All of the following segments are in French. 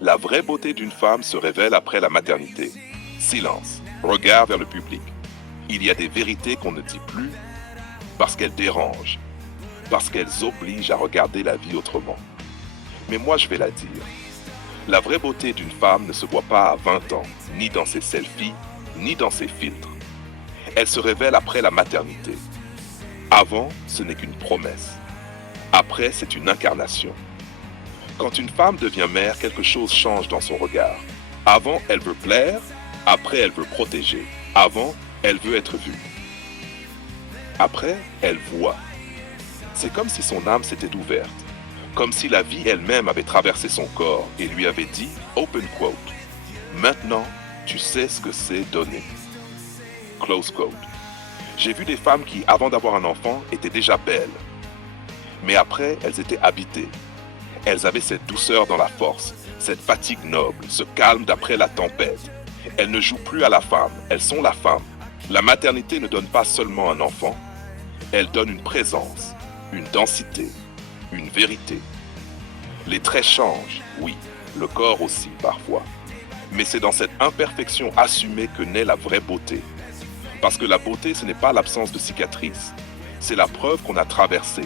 La vraie beauté d'une femme se révèle après la maternité. Silence, regard vers le public. Il y a des vérités qu'on ne dit plus parce qu'elles dérangent, parce qu'elles obligent à regarder la vie autrement. Mais moi, je vais la dire. La vraie beauté d'une femme ne se voit pas à 20 ans, ni dans ses selfies, ni dans ses filtres. Elle se révèle après la maternité. Avant, ce n'est qu'une promesse. Après, c'est une incarnation. Quand une femme devient mère, quelque chose change dans son regard. Avant, elle veut plaire, après, elle veut protéger. Avant, elle veut être vue. Après, elle voit. C'est comme si son âme s'était ouverte, comme si la vie elle-même avait traversé son corps et lui avait dit, open quote, maintenant, tu sais ce que c'est donner. Close quote. J'ai vu des femmes qui, avant d'avoir un enfant, étaient déjà belles. Mais après, elles étaient habitées. Elles avaient cette douceur dans la force, cette fatigue noble, ce calme d'après la tempête. Elles ne jouent plus à la femme, elles sont la femme. La maternité ne donne pas seulement un enfant, elle donne une présence, une densité, une vérité. Les traits changent, oui, le corps aussi parfois. Mais c'est dans cette imperfection assumée que naît la vraie beauté. Parce que la beauté, ce n'est pas l'absence de cicatrices, c'est la preuve qu'on a traversé.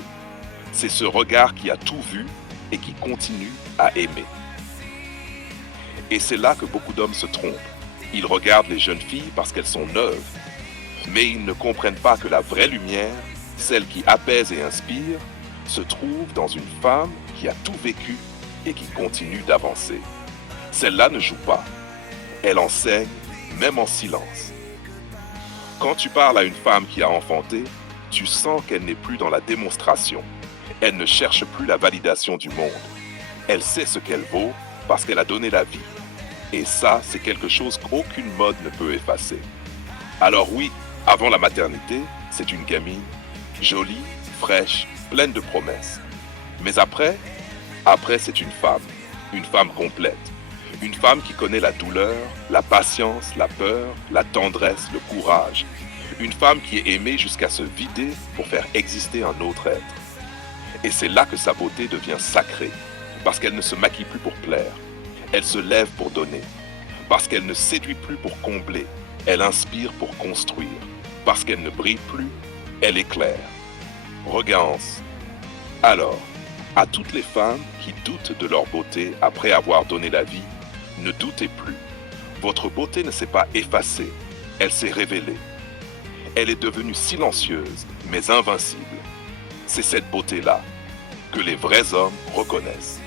C'est ce regard qui a tout vu et qui continue à aimer. Et c'est là que beaucoup d'hommes se trompent. Ils regardent les jeunes filles parce qu'elles sont neuves. Mais ils ne comprennent pas que la vraie lumière, celle qui apaise et inspire, se trouve dans une femme qui a tout vécu et qui continue d'avancer. Celle-là ne joue pas. Elle enseigne, même en silence. Quand tu parles à une femme qui a enfanté, tu sens qu'elle n'est plus dans la démonstration. Elle ne cherche plus la validation du monde. Elle sait ce qu'elle vaut parce qu'elle a donné la vie. Et ça, c'est quelque chose qu'aucune mode ne peut effacer. Alors oui, avant la maternité, c'est une gamine, jolie, fraîche, pleine de promesses. Mais après, c'est une femme complète. Une femme qui connaît la douleur, la patience, la peur, la tendresse, le courage. Une femme qui est aimée jusqu'à se vider pour faire exister un autre être. Et c'est là que sa beauté devient sacrée, parce qu'elle ne se maquille plus pour plaire. Elle se lève pour donner, parce qu'elle ne séduit plus pour combler. Elle inspire pour construire, parce qu'elle ne brille plus, elle éclaire. Regance. Alors, à toutes les femmes qui doutent de leur beauté après avoir donné la vie, ne doutez plus. Votre beauté ne s'est pas effacée, elle s'est révélée. Elle est devenue silencieuse, mais invincible. C'est cette beauté-là que les vrais hommes reconnaissent.